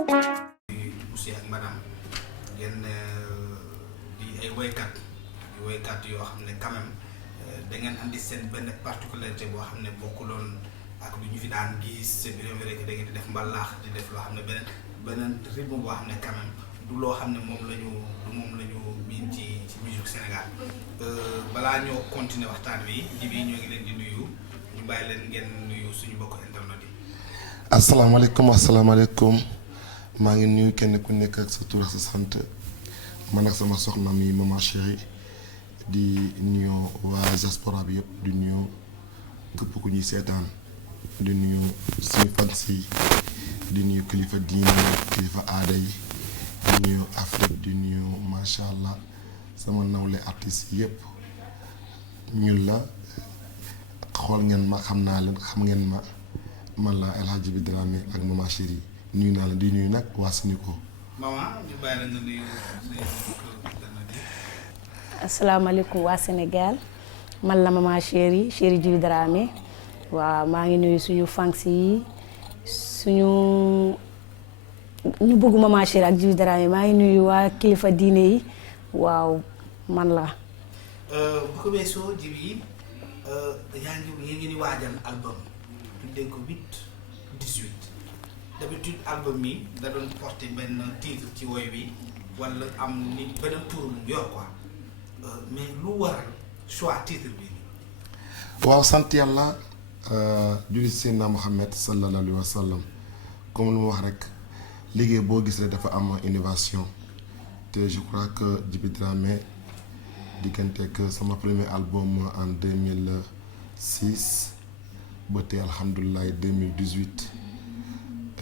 monsieur ak madame ngeen di ay woykat yoo xam ne quand même da ngeen andi seen benn particularité boo xam ne bokkuloon ak lu ñu fi daan gis c'est bien vrai que da ngeen di def mbalax di def loo xam ne beneen rythme boo xam ne quand même du loo xam ne moom la ñu miin ci musique Sénégal balaa ñoo continuer waxtaan wi Djiby ñoo ngi leen di nuyu ñu bàyyi leen ngeen nuyu suñu mbokk internet yi. asalaamaaleykum maa ngi nuyu kenn ku nekk ak sa tur ak sa sant man ak sama soxna mi Mama Chérie di nuyu waa diaspora bi yëpp di nuyu képp ku ñuy seetaan di nuyu suñu fans yi di nuyu kilifa diine kilifa aada yi di nuyu Afrique di nuyu macha allah sama nawle artistes yëpp ñun la xool ngeen ma xam naa leen xam ngeen ma man la El Hadj Djiby Dramé ak Mama Chérie nuyu naa la di nuyu nag waa Sénégal. maman ñu bàyyi la nga nuyu. asalaamaaleykum waa Sénégal man la Mama Chérie Djiby Dramé waaw maa ngi nuyu suñu fans yi suñu ñu bëgg Mama Chérie ak Djiby Dramé maa ngi nuyu waa kilifa diine yi waaw man la. bu ko weesoo Djiby yaa ngi ni waajal album tuddee ko 8/18 d'habitude album mi da doon porté benn titre ci woy wi wala am ni benn tur mu yor quoi mais lu waral choix titre bi. waaw sant yàlla julli Seydina Mohamed sallallahu alayhi wa sallam comme lu mu wax rek liggéey boo gis rek dafa am innovation te je crois que Djiby Dramé diggante ak sama premier album en 2006 ba tey alhamdulilah 2018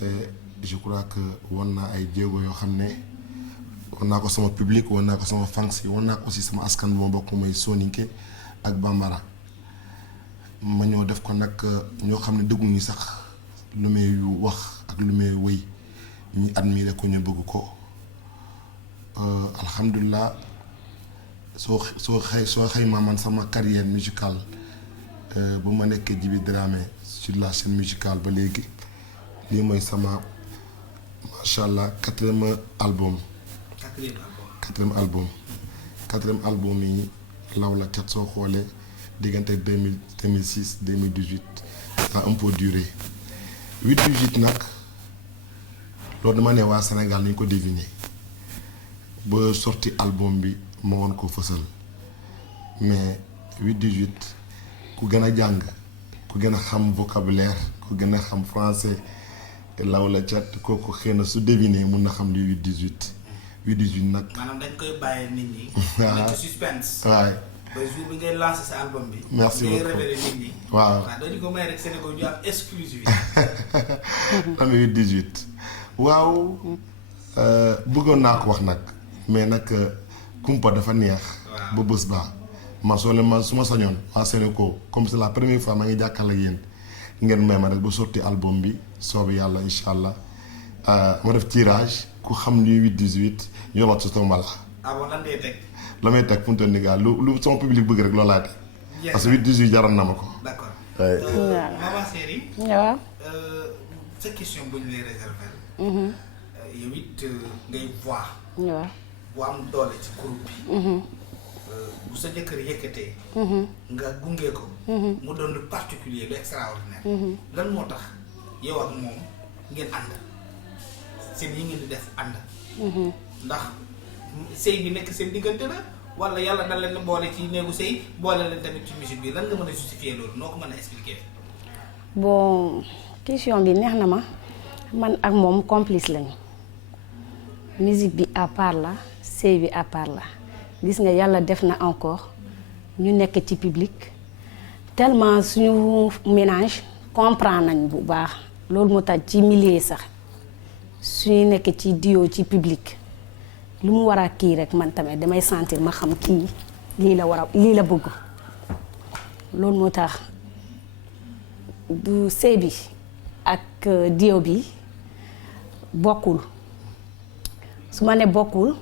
et je crois que won naa ay jéego yoo xam ne won naa ko sama public won naa ko sama fans yi won naa ko aussi sama askan bu ma bokk mooy Soninké ak Bambara ma ñoo def ko nag ñoo xam ne dëgguñu sax lu may wax ak lu may wëy ñu admiré ko ñu bëgg ko alhamdulilah soo xaymaa man sama carrière musicale ba ma nekkee Djiby Dramé sur la scène musicale ba léegi lii mooy sama macha allah quatrième album yi law la cat soo xoolee diggante 2006 2018 ça a un peu duré 8/18 nag loolu dama ne waa Sénégal nañ ko deviner ba sorti album bi ma woon ko fësal mais 8/18 ku gën a jàng ku gën a xam vocabulaire ku gën a xam français law la cat kooku xëy na su deviner mun na xam li 8/18 nag. maanaam dañ koy bàyyi nit ñi. waaw suspense. waay. ba jour bi ngay lancé sa album bi. merci beaucoup ngay révélé nit ñi. waaw dañu ko may rek Sénégal ñu am exclusivité. am 8/18 waaw bëggoon naa ko wax nag mais nag kumpa dafa neex. ba bés ba man soo leen man su ma sañoon waa Sénégal comme c'est la première fois ma ngi jàkkaarloo ak yéen ngeen may ma rek ba sorti album bi soobu yàlla incha allah ma def tirage ku xam ni 8/18 ñu wax sa tombala. ah bon lan ngay teg. la may teg fu mu toll nii gars lu sama public bëgg rek loolu laay teg. parce que 8/18 jaral na ma ko. d'accord. waaw Mama Chérie. waaw. sa question bu ñu lay réserver. yow it ngay voix. waaw. bu am doole ci groupe bi. bu sa jëkkër yëkkatee. nga gunge ko. mu doon lu particulier lu extraordinaire. lan moo tax yow ak moom ngeen ànd seen yi ngeen di def ànd. ndax sëy bi nekk seen diggante la wala yàlla da leen boole ci néegu sëy boole leen tamit ci musique bi lan nga mën a justifier loolu noo ko mën a expliquer. bon question bi neex na ma man ak moom complice lañu musique bi à part la sëy bi à part la gis nga yàlla def na encore ñu nekk ci public tellement suñu ménage comprend nañ bu baax loolu moo tax ci milieu sax suñu nekk ci duo ci public lu mu war a kii rek man tamit damay sentir ma xam kii lii la bëgg loolu moo tax du sëy bi ak duo bi bokkul su ma ne bokkul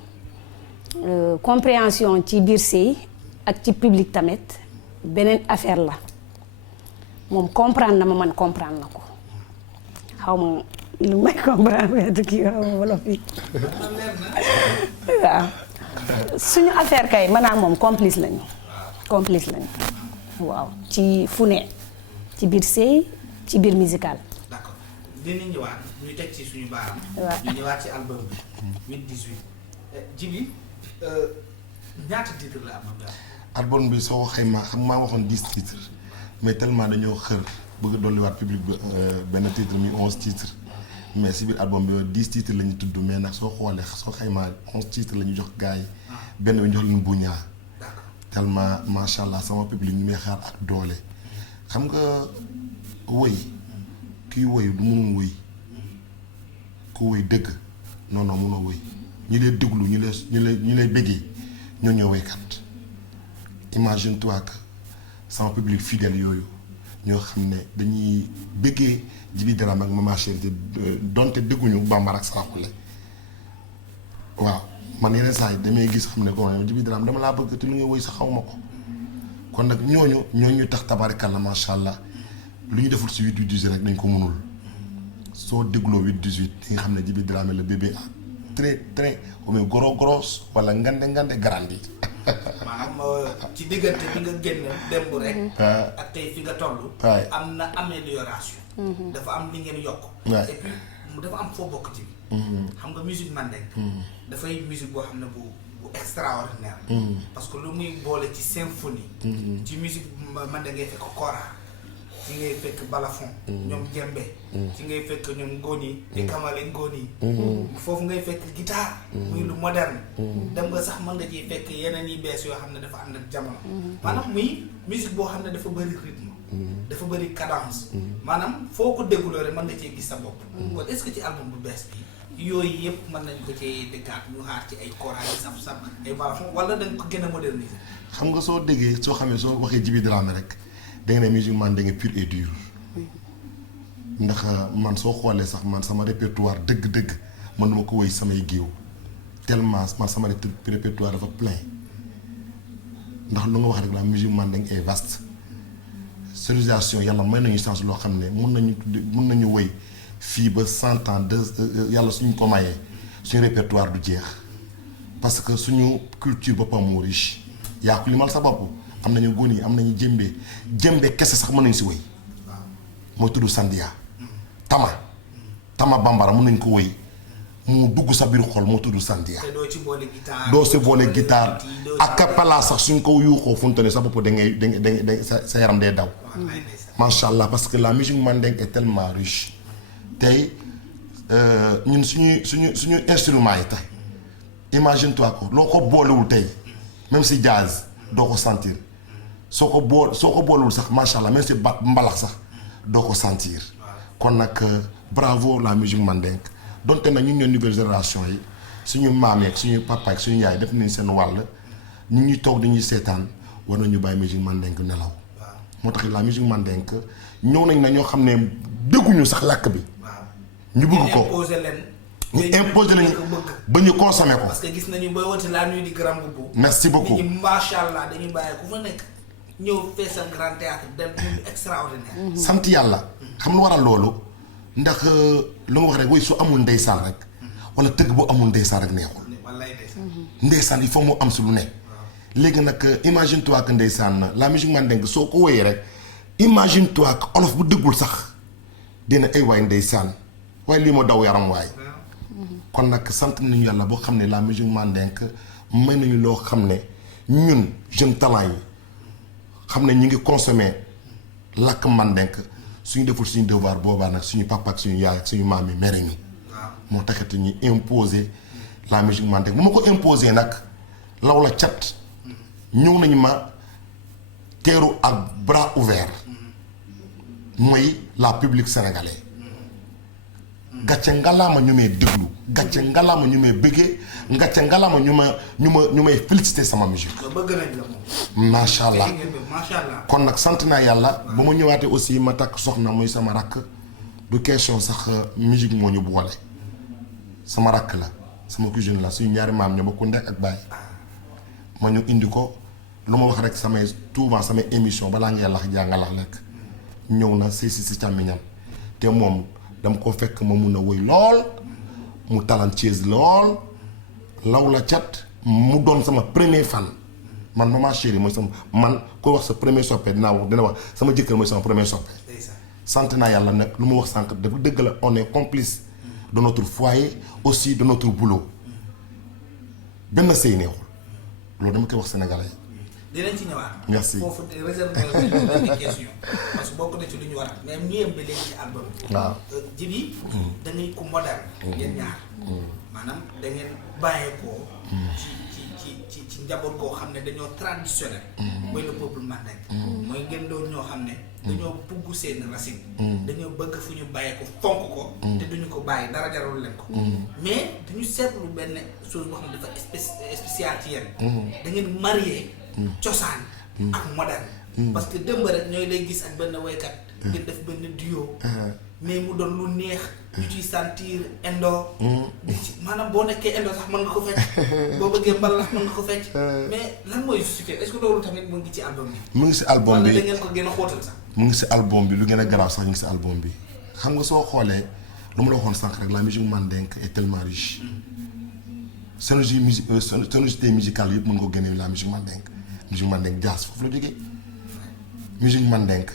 compréhension ci biir sëy ak ci public tamit beneen affaire la moom comprendre na ma man comprendre na ko xaw ma lu may comprendre du kii xaw ma wolof yi waaw suñu affaire kay man ak moom complice lañu waaw ci fu ne ci biir sëy ci biir musical. d'accord dinañ ñëwaat ñu teg ci suñu baaram. waaw ñu ñëwaat ci album bi 8-18 Djiby ñaata titre la am daal. album bi soo xaymaa xam maa waxoon 10 titres mais tellement dañoo xër bëgg a dolliwaat public bi benn titre mi 11 titres mais si biir album bi 10 titres la ñu tudd mais nag soo xoolee soo xaymaa 11 titres la ñu jox gars yi benn bi ñu jox leen buñaa tellement macha allah sama public ñu may xaar ak doole xam nga woy kii woy du mënul woy ku woy dëgg non non mënoo woy ñi lay déglu ñu lay bëggee ñoo ñoo woykat imagine toi que sama public fidèle yooyu ñoo xam ne dañuy bëggee Djiby Dramé ak Mama Chérie donte dégguñu bambara ak saraxule waaw man yeneen saa yi damay gis xam ne ko Djiby Dramé dama laa bëgg te lu nga woy sa xaw ma ko kon nag ñooñu tax tabarikàlla macha allah lu ñu deful si 8-18 rek dañ ko mënul soo dégloo 8-18 di nga xam ne Djiby Dramé le bébé a très très comme gros wala ngande grandi. maanaam ci diggante bi nga génn démb rek. ak tey fi nga toll. am na amélioration. dafa am li ngeen yokk. et puis dafa am foo bokk ci bi. xam nga musique mandeng. dafay musique boo xam ne bu extraordinaire. parce que lu muy boole ci symphonie. ci musique mandeng ngay fekk kora. ci ngay fekk balafon. ñoom jembe. ci ngay fekk ñoom ngóoni. di kamale ngóoni. foofu ngay fekk guitare. muy lu moderne. dem nga sax mën nga ciy fekk yeneen yi bees yoo xam ne dafa ànd ak jamono. maanaam muy musique boo xam ne dafa bëri rythme. dafa bëri cadence. maanaam foo ko dégguloo rek mën nga cee gis sa bopp. kon est-ce que ci album bu bees bi yooyu yëpp mën nañ ko cee déggaat ñu xaar ci ay chorale yi saf-saf ay balafon wala dañ ko gën a moderniser. xam nga soo déggee soo xamee soo waxee Djiby Dramé rek. da nga ne musique man da nga pur et dur ndax man soo xoolee sax man sama répertoire dëgg-dëgg man duma ko woy samay géew tellement man sama répertoire dafa plein ndax lu nga wax rek la musique man da nga est vaste sonorisation yàlla may nañu chance loo xam ne mun nañu woy fii ba 100 ans yàlla suñu ko mayee suñu répertoire du jeex parce que suñu culture boppam moo riche yaa ko limal sa bopp am nañu góor yi am nañu jëmbe kese sax mën nañu si woy mooy tudd sandia tama bambara mën nañu ko woy mu dugg sa biir xol moo tudd sandia doo si boole guitare ak cappella sax suñ ko yuuxoo funte ne sa bopp da ngay sa yaram day daw macha allah parce que la musique mandingue est tellement riche tey ñun suñu instrument yi tey imagine toi ko loo ko boolewul tey même si jazz doo ko sentir soo ko boolewul sax macha allah même si mbalax sax doo ko sentir kon nag bravo la musique mandingue donte nag ñun ñoo nouvelle génération yi suñu maam yeeg suñu papa ak suñu yaay def nañ seen wàll ñu ñuy toog dañuy seetaan war nañu bàyyi musique mandingue nelaw moo tax la musique mandingue ñëw nañ na ñoo xam ne dégguñu sax làkk bi ñu bëgg ko ñu imposé lañu ba ñu consommé ko. parce que gis nañu booy woote la nuit du Grand Boubou. merci beaucoup nit ñi macha allah dañuy bàyyi ku fa nekk ñëw feesal grand théâtre dem ñu extraordinaire. sant yàlla xam lu waral loolu ndax lu nga wax rek woy su amul ndeysaan rek wala tëgg bu amul ndeysaan rek neexul. wallaay ndeysaan il faut mu am si lu ne. léegi nag imagine toi que ndeysaan la musique mandingue soo ko woyee rek imagine toi que olof bu dëggul sax dina ay waay ndeysaan waaye lii moo daw yaram waay. kon nag sant nañu yàlla boo xam ne la musique mandingue may nañu loo xam ne ñun jeune talent yi xam ne ñu ngi consommé làkk mandingue suñu deful suñu devoir boobaa nag suñu papa ak suñu yaay ak suñu maam yi mere ñi moo taxit ñu imposer la musique mandingue bu ma ko imposer nag law la cat ñëw nañu ma teeru ak bras ouvert mooy la public sénégalais gàcce ngalaama ñu may déglu gàcce ngalaama ñu may bëggee gàcce ngalaama ñu may félicité sama musique. bëgg nañ la moom. macha allah macha allah. kon nag sant naa yàlla ba ma ñëwaatee aussi ma takk soxna muy sama rakk du question sax musique moo ñu boole sama rakk la sama cousine la suñu ñaari maam ñoo bokk ndek ak baay ma ñu indi ko lu ma wax rek samay souvent samay émission balaa ngeen lax jàngalax lekk ñëw na si càmmiñam te moom dama ko fekk ma mun a woy lool mu talentueuse lool law la cat mu doon sama premier fan man Maman Chérie mooy sama man ko wax sa premier soppe dina wax sama jëkkër mooy sama premier soppe sant naa yàlla nag lu ma wax sànq dafa dëgg la on est complice de notre foyer aussi de notre boulot benn sëy neexul loolu dama koy wax sénégalais yi. dinañ ci ñëwaat. merci foofu réserve benn question parce que bokk na ci lu ñu war a mais ñu yem ba léegi ci album bi. waaw Djiby da ngay ko moderne. yéen ñaar. maanaam da ngeen bàyyeekoo. ci njaboot koo xam ne dañoo traditionnel. mooy le peuple mandingue. mooy ngeen doon ñoo xam ne. dañoo bugg seen racine. dañoo bëgg fu ñu bàyyee ko fonk ko. te duñu ko bàyyi dara jarul leen ko. mais dañu seetlu benn chose boo xam ne dafa spécial ci yéen. da ngeen marié. cosaan ak moderne. parce que dëmb rek ñooy lay gis ak benn waykat. ngeen def benn duo. mais mu doon lu neex. ñu ciy sentir indo. maanaam boo nekkee indo sax mën nga ko fecc. boo bëggee mbalax mën nga ko fecc. mais lan mooy justifié est-ce que loolu tamit mu ngi ci album bi. mu ngi si album bi wala da ngeen ko gën a xóotal sax. mu ngi si album bi lu gën a garaaw sax ñu ngi si album bi xam nga soo xoolee lu ma la waxoon sànq rek la musique mandingue est tellement riche. sonorité musicale yëpp mën nga ko génne la musique mandingue. musique mandingue jazz foofu la jógee. musique mandingue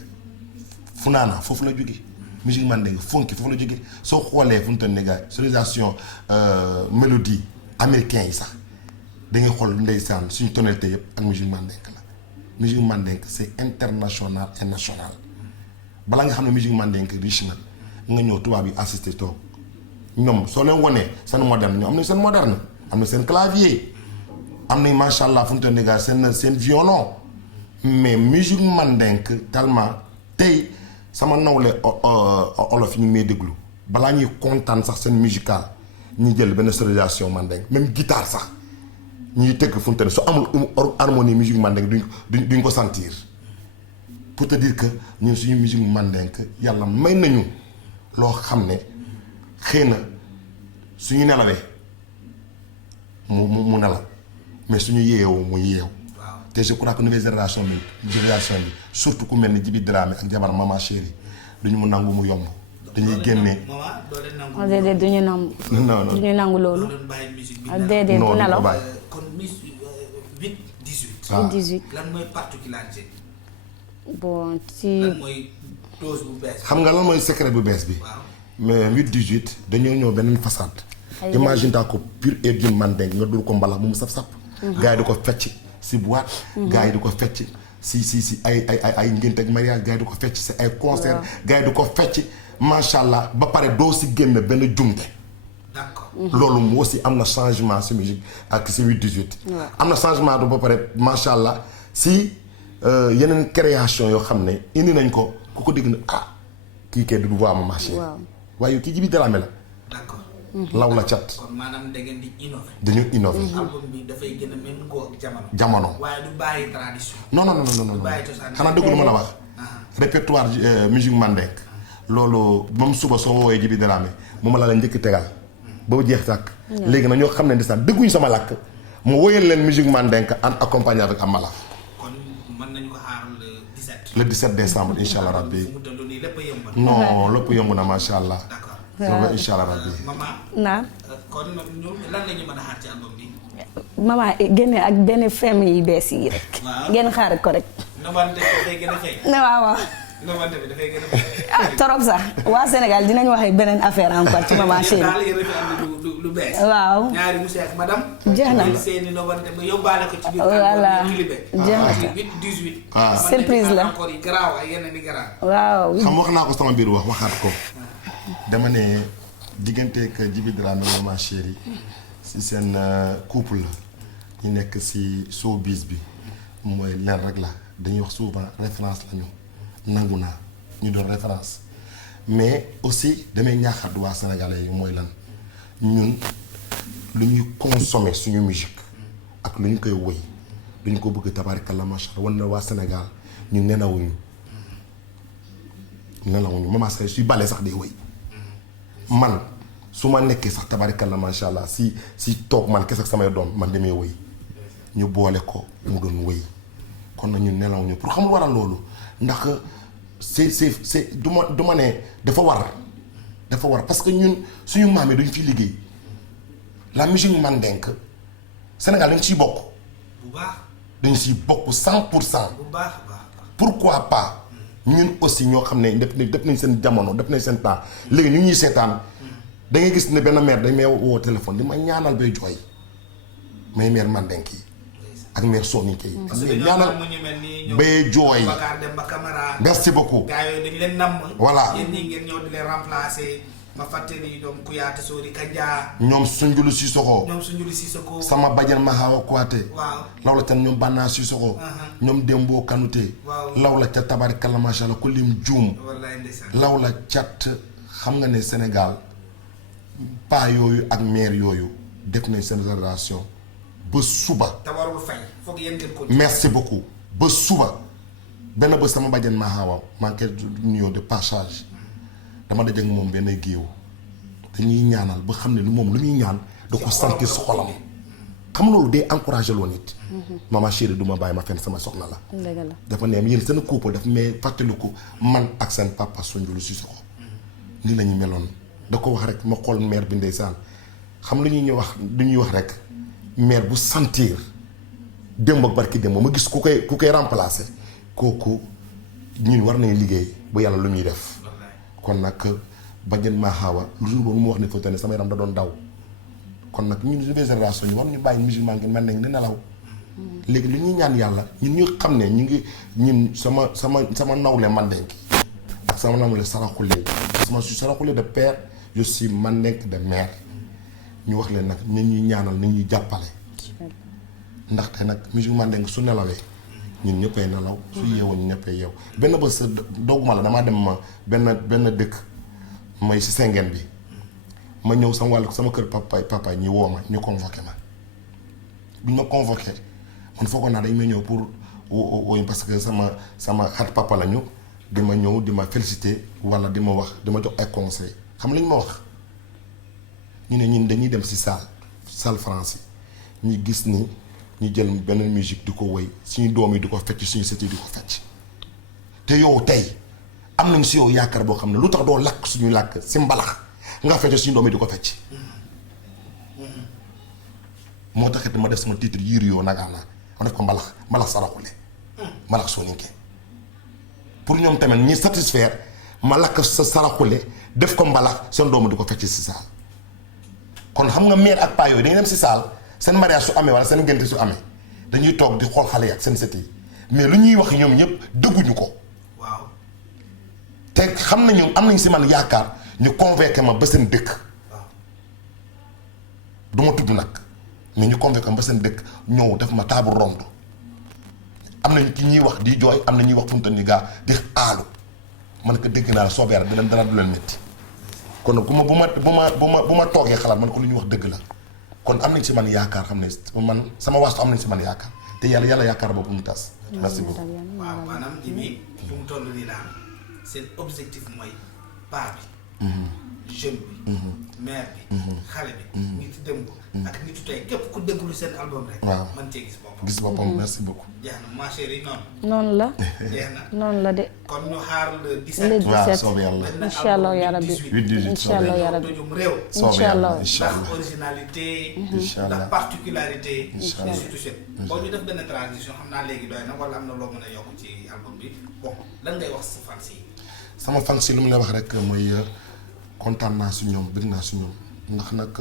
funaana foofu la jógee. musique mandingue funky foofu la jógee soo xoolee fu mu toll nii gars sonorisation mélodie américain yi sax da ngay xool ndeysaan suñu tonalité yëpp ak musique mandingue la. musique mandingue c'est international et national balaa nga xam ne musique mandingue riche na nga ñëw tubaab yi assisté toog ñoom soo leen wonee seen moderne ñoom am nañ seen moderne am na seen clavier am nañ macha allah fu mu toll nii gars seen violon mais musique mandingue tellement tey sama nawle olof yi ñu may déglu balaa ñuy kontaan sax seen musical ñu jël benn sonorisation mandingue même guitare sax ñuy tëgg fu mu toll nii su amul harmonie musique mandingue duñ ko sentir pour te dire que ñun suñu musique mandingue yàlla may nañu loo xam ne xëy na suñu nelawee mu nelaw mais suñu yeewoo mu yeew te je crois que nouvelle génération bi surtout ku mel ni Djiby Dramé ak jabar Maman Chérie duñu mu nangu mu yomb dañuy génne. déedéet duñu nangu. non duñu nangu loolu. déedéet du nelaw. kon 8 18. waaw 18. lan mooy particularité. bon ci. lan mooy dose bu bees. xam nga lan mooy secret bu bees bi. mais 8 18 dañoo ñëw beneen façade. imagine daa ko pur et dur mandingue nga dul ko mbalax bu mu saf-saf. gars yi di ko fecc si boîte. gars yi di ko fecc si ay ngénte ak mariage gars yi di ko fecc si ay concert gars yi di ko fecc macha allah ba pare doo si génn benn jumte. d'accord loolu mu aussi am na changement si musique ak si 8 18. am na changement du ba pare macha allah si yeneen création yoo xam ne indi nañ ko ku ko dégg na kii kay du voix Maman Chérie. waaye kii Djiby Dramé la. d'accord. law la cat. kon maanaam da ngeen di innover. dañu innover. album bi dafay gën a méngoo ak jamono. jamono waaye du bàyyi tradition. non. du bàyyi cosaan xanaa dëgg lu ma la wax. répertoire musique mandingue. loolu moom suba soo woowee Djiby Dramé moom la njëkk tegal. ba mu jeex sàkk. léegi nag ñoo xam ne ndeysaan dëgguñu sama làkk mu woyal leen musique mandingue en accompagné avec Amala. kon mën nañu ko xaar le 17. le 17 décembre incha allah rabbi. fu mu toll nii lépp a yomb. non lépp yomb na macha allah. d'accord. incha allah rabbi. maman. naam. kon ñun lan la ñu mën a xaar ci album bi. maman génne ak benn femme yi bees yi rek. ngeen xaar ko rek. nobante bi dafay gën a fay. waaw. nobante bi dafay gën a fay. torop sax waa Sénégal dinañ wax beneen affaire encore ci Maman Chérie. daal yéen a lu bees. waaw. ñaari monsieur ak madame. jeex na seeni nobante ba yóbbaale ko ci biir. voilà jeex na 8 18. surprise la encore yi garaaw ak yeneen i garaaw. waaw. xam wax naa ko sama biir waxaat ko. dama ne digganteeg Djiby Dramé Maman Chérie si seen couple la ñu nekk si showbiz bi mooy leen rek la dañuy wax souvent référence la ñu nangu naa ñu doon référence mais aussi damay ñaaxaat waa sénégalais yi mooy lan ñun lu ñuy consommer suñu musique ak lu ñu koy woy duñu ko bëgg tabaarikalla macha allah wan na waa Sénégal ñu nenawuñu Maman Chérie suy bale sax day woy man su ma nekkee sax tabaarikalla macha allah si toog man kese ak samay doom man damay woy ñu boole ko mu doon woy kon nañu nelaw ñu pour xamul waral loolu ndax c'est du ma ne dafa war parce que ñun suñu maam yi duñ fiy liggéey la musique mandingue Sénégal dañ ciy bokk. bu baax dañ ciy bokk 100%. bu baax. pourquoi pas ñun aussi ñoo xam ne def nañ seen jamono def nañ seen temps léegi ñu ñuy seetaan da ngay gis ne benn mère dañ may woo téléphone di ma ñaanal bay jooy may mère mandingue yi ak mère soninke yi. parce que ñaanal bay jooy. merci beaucoup. gars yooyu dañu leen namm. voilà yéen ñii ngeen ñëw di leen remplacer ma fàttali ñoom Kouyaté Sori Kandia. ñoom Sunjulu Sissoko. sama bajjan Mahawa Kouyaté. waaw law la ca ñoom Banna Sissoko. ñoom Dembo Kanouté. waaw law la ca tabarikalla macha allah ku lim juum. wallaay ndeysaan. law la cat xam nga ne Sénégal paa yooyu ak mère yooyu def nañ seen génération ba suba. te warul fay foog yéen ngeen ko. merci beaucoup ba suba benn bés sama bajjan Mahawa maa ngi koy nuyoo de passage. dama daje ak moom benn géew dañuy ñaanal ba xam ne lu moom lu ñuy ñaan da ko sentir su xolam xam loolu day encouragé loo nit. Mama chérie du ma bàyyi ma fenn sama soxna la. dafa neem yéen seen couple daf may fàttaliku man ak seen papa Sunjulu Sissoko nii la ñu meloon da ko wax rek ma xool mère bi ndeysaan xam lu ñuy wax lu ñuy wax rek mère bu sentir démb ak barki démb ma gis ku koy remplacer kooku ñun war nañu liggéey ba yàlla lu ñuy def. kon nag bajjan Mahawa lu jour boobu mu wax ne fa ne sama yaram da doon daw kon nag ñun nouvelle génération ñu war ñu bàyyi musulman ngi mel ne ni nelaw léegi lu ñuy ñaan yàlla ñun ñu xam ne ñu ngi ñun sama nawle mandingue ak sama nawle saraxule sama su saraxule de père je suis mandingue de mère ñu wax leen nag ñu ñuy ñaanal ni ñuy jàppale ndaxte nag musulman mandingue su nelawee ñun ñëppay nelaw su yeewoo ñu ñëppay yeew benn bés dooguma la damaa dem ma benn dëkk may si sengeen bi ma ñëw sama kër papa ñi woo ma ñu convoqué ma bu ñu ma convoqué man foogoon naa dañ may ñëw pour wooyu parce que sama xarit papa la ñu di ma ñëw di ma félicité wala di ma wax di ma jox ay conseil xam li ñu ma wax ñu ne ñun dañuy dem si salle français ñu gis ni ñu jël benn musique di ko woy suñu doom yi di ko fecc suñu sët yi di ko fecc te yow tey am nañ si yow yaakaar boo xam ne lu tax doo lakk suñu làkk si mbalax nga fecc suñu doom yi di ko fecc moo taxit ma def sama titre yiir yoo nagaana ma def ko mbalax saraxule mbalax soninke pour ñoom tamit ñi satisfaire ma lakk sa saraxule def ko mbalax seen doom di ko fecc si saal kon xam nga mère ak paa yooyu dañuy dem si saal seen mariage su amee wala seen ngénte su amee dañuy toog di xool xale yi ak seen sët yi mais lu ñuy wax ñoom ñëpp dëgguñu ko. waaw te xam nañu am nañ si man yaakaar ñu convaincre ma ba seen dëkk. waaw du ma tudd nag mais ñu convaincre ma ba seen dëkk ñëw def ma table ronde am nañu ki ñuy wax di jooy am na ñuy wax fu mu toll nii gaa di aalu man ko dégg naa soobee yàlla dana du leen métti kon nag bu ma toogee xalaat man ko lu ñuy wax dëgg la. kon am nañ si man yaakaar xam ne man sama waastu am nañ si man yaakaar te yàlla yaakaar boobu mu tas. merci beaucoup. waaw maanaam ji bi fu mu toll nii daal seen objectif mooy paa bi. jeune bi. mère bi. xale bi. nitu démb. ak nitu tey képp ku déglu seen album rek. waaw man cee gis boppam. gis boppam merci beaucoup. jeex na ma chérie noonu. noonu la. jeex na noonu la de. kon ñu xaar le 17. le 17 waaw soobee yàlla. incha allah yaa rabbi 18 incha allah yaa rabbi réew. soobee yàlla ndax incha allah originalité. incha allah ndax particularité. incha allah surtout seen. boo ñu def benn transition xam naa léegi doy na wala am na loo mën a yokk ci album bi bon lan ngay wax sa fans yi. sama fans yi lu mu lay wax rek mooy kontaan naa si ñoom bëgg naa si ñoom ndax nag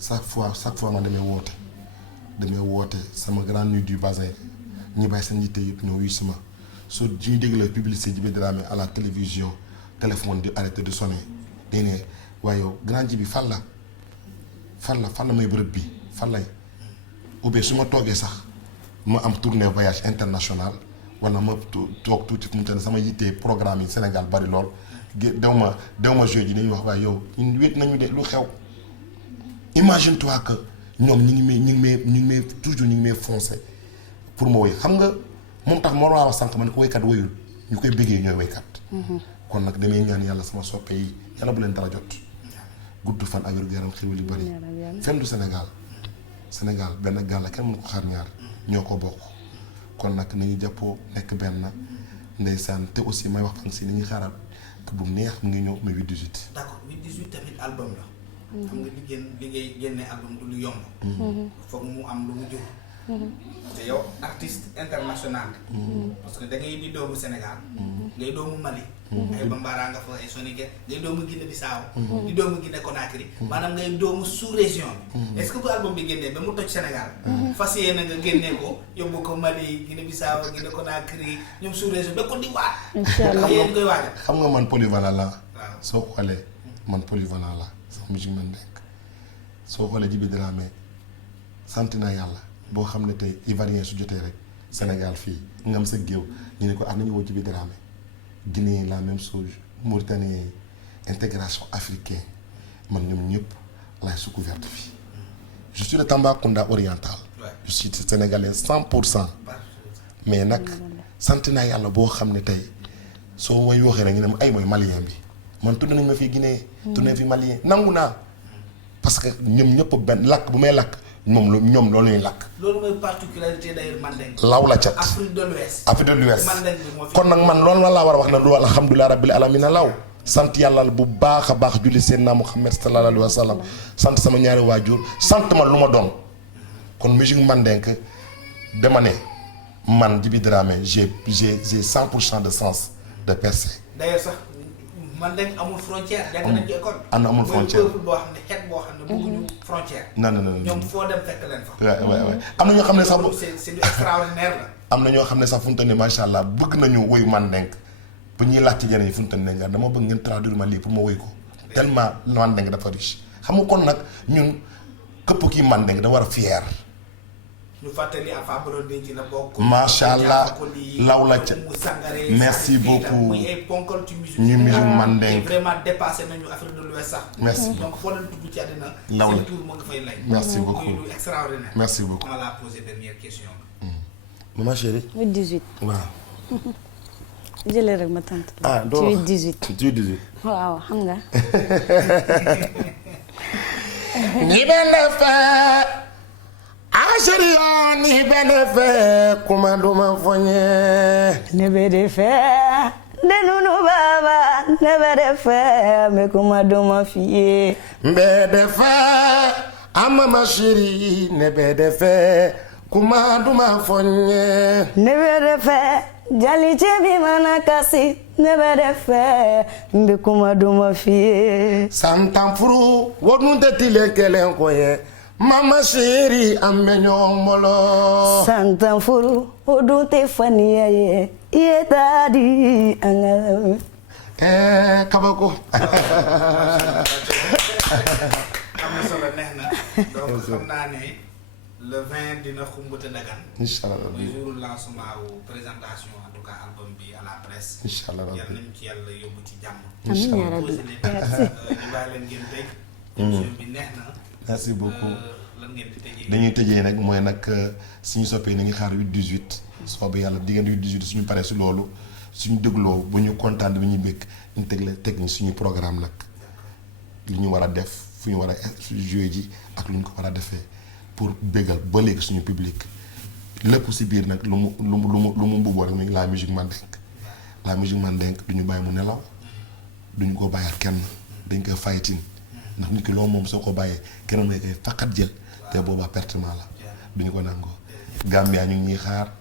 chaque fois ma damay woote sama grande nuit du bazin ñi bàyyi seen yitte yëpp ñëw wuyu si ma soo ñu déglee publicité Djiby Dramé à la télévision téléphone di arrêté de sonner day ne waaye yow grand Djiby fan la may bërëb bi fan lay oubien su ma toogee sax ma am tournée voyage international wala ma toog tuuti fu mu toll sama yitte programme yi Sénégal bari lool dew ma jeu ji dañuy wax waaye yow ñun wéet nañu de lu xew imagine toi que ñoom ñu ngi may toujours ñu ngi may foncé pour ma woy xam nga moom tax moo wax sànq ma ne ko woykat woyul ñu koy bëggee ñooy woykat kon nag damay ñaan yàlla sama soppe yi yàlla bu leen dara jot gudd fan ak wér-gu-yaram xéwal yu bari fenn du Sénégal benn gaal la kenn mënu ko xaar ñaar ñoo ko bokk kon nag nañu jàppoo nekk benn ndeysaan te aussi may wax fan si nañuy xaaral bu neex mu ngi ñëw mais 8/18. d'accord 8/18 tamit album la. xam nga liggéey génne album du lu yomb. foog mu am lu mu jur. te yow artiste international. parce que da ngay di doomu Sénégal. ngay doomu Mali. ay Bambara nga fa ay Soninké ngay doomu Guinée Bissau. di doomu Guinée Conakry. maanaam ngay doomu sous région bi. est-ce que bu album bi génnee ba mu toj Sénégal. fas yéene nga génnee ko yóbbu ko Mali Guinée Bissau Guinée Conakry ñoom sous région ba Côte d'Ivoire. incha allah yéen koy waajal. xam nga man polyvalent la. waaw soo xoolee man polyvalent la sama musique man nekk soo xoolee Djiby Dramé sant naa yàlla boo xam ne tey Ivoirien su jotee rek Sénégal fii ngam sa géew ñu ne ko am nañu woo Djiby Dramé Guinée la même chose Mauritanie intégration africaine man ñoom ñëpp laay sous couverte fii je suis de Tambacounda oriental je suis sénégalais 100% mais nag sant naa yàlla boo xam ne tey soo way waxee rek ñu ne ma ay mooy malien bi man tudd nañ ma fi Guinée tudd nañ fi malien nangu naa parce que ñoom ñëpp benn làkk bu may làkk ñoom loolu ñuy làkk. loolu mooy particularité d'ailleurs Mandeng. law la cat Afrique de l'Ouest. Afrique de l'Ouest Mandeng bi moo fi. kon nag man loolu la laa war a wax ne du alhamdulilah rabbil alamina law sant yàlla bu baax a baax julli Seydina Muhammad sallallahu alayhi wa sallam sant sama ñaari waajur sant ma lu ma doon kon musique Mandeng dama ne man Djiby Dramé j'ai 100% de sens de percer. d'ailleurs sax Mandeng amul frontière. jàng nañ ci école. amul frontière mooy peuple boo xam ne xeet boo xam ne bëgguñu frontière. non ñoom foo dem fekk leen fa. waaw am na ñoo xam ne sax. c'est du extraordinaire la. am na ñoo xam ne sax fu mu toll nii macha allah bëgg nañu woy Mandeng bu ñuy laaj ci yeneen yi fu mu toll nii dama bëgg ngeen traduire ma lii pour ma woy ko tellement Mandeng dafa riche xam nga kon nag ñun këpp kii Mandeng da war a fier. ñu fàttali Alpha Blondy ci la bokk. macha allah law la ca merci beaucoup ñu musique Mandeng vraiment dépassé nañu Afrique de l'Ouest sax. merci donc foo leen dugg ci àddina. law la seen tour moo nga fay lay. merci beaucoup muy lu extraordinaire. merci beaucoup. on va poser dernière question. maman chérie. 8/18. waaw. jëlee rek ma tontu. ah doo ci 8/18. waaw xam nga. ni benn fee. chérie yoo ni benn fee kuma duma foñe. ne be de fee. de nunu baba ne be de fee me kuma duma fiye. Mbe de fee ama chérie ne be de fee kuma duma foñe. ne be de fee jali cebi mana kasi ne be de fee mbe kuma duma fiye. santan furu wodun tɛ tile kelen ko ye. Mama chérie ambe ñomolo santan furu o dun tɛ faniya ye i ye taa di an ka. kabako. am na solo neex na donc xam naa ne le 20 dina xumbute dagan. inchallah muy jour lancement wu présentation en tout cas album bi à la presse. inchallah yal nañu ci yàlla yóbbu ci jàmm. amiin yaa rabbi ñu bàyyi leen ngeen tëj. émission bi neex na. merci beaucoup. lan ngeen di tëjee. dañuy tëjee nag mooy nag suñu soppee nañu xaar 8/18 soobu yàlla diggante 8/18 suñu paree si loolu suñu dégloo bu ñu kontaan bi ñu bëgg ñu teg ni suñu programme nag li ñu war a def fu ñu war a jouer ji ak lu ñu ko war a defee pour béggal ba léegi suñu public lépp si biir nag lu mu mbubboo rek muy la musique Mandeng la musique Mandeng du ñu bàyyi mu nelaw duñu ko bàyyi ak kenn dañ koy fayitin ndax nit ki loo moom soo ko bàyyee kenn nga koy faqat jël te boobaa pertement la duñu ko nangoo. Gambia ñu ngi ñuy xaar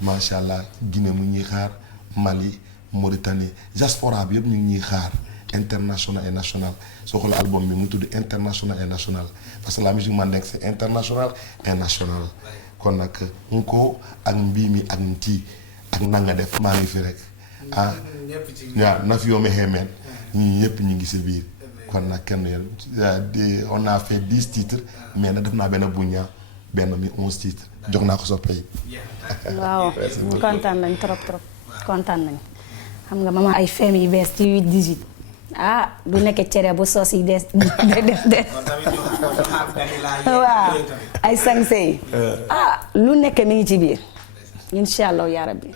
macha allah Guinée mu ngi ñuy xaar Mali Mauritanie diaspora bi yëpp ñu ngi ñuy xaar international et national soo xoolee album bi mu tudd international et national parce que la musique Mandeng c'est international et national kon nag nko ak mbii mi ak ntii ak nanga def maa ngi fi rek ah waaw na fi yoome xeemeen ñii ñëpp ñu ngi si biir. kon nag kenn on a fait 10 titres mais nag def naa benn buña benn mi 11 titres jox naa ko soppee yi. waaw kontaan nañ trop kontaan nañ xam nga mama ay feem yu bees ci 8/18 ah du nekk cere bu soos yi des def waaw ay sañse yi lu nekk mi ngi ci biir incha allah yaa rabbi.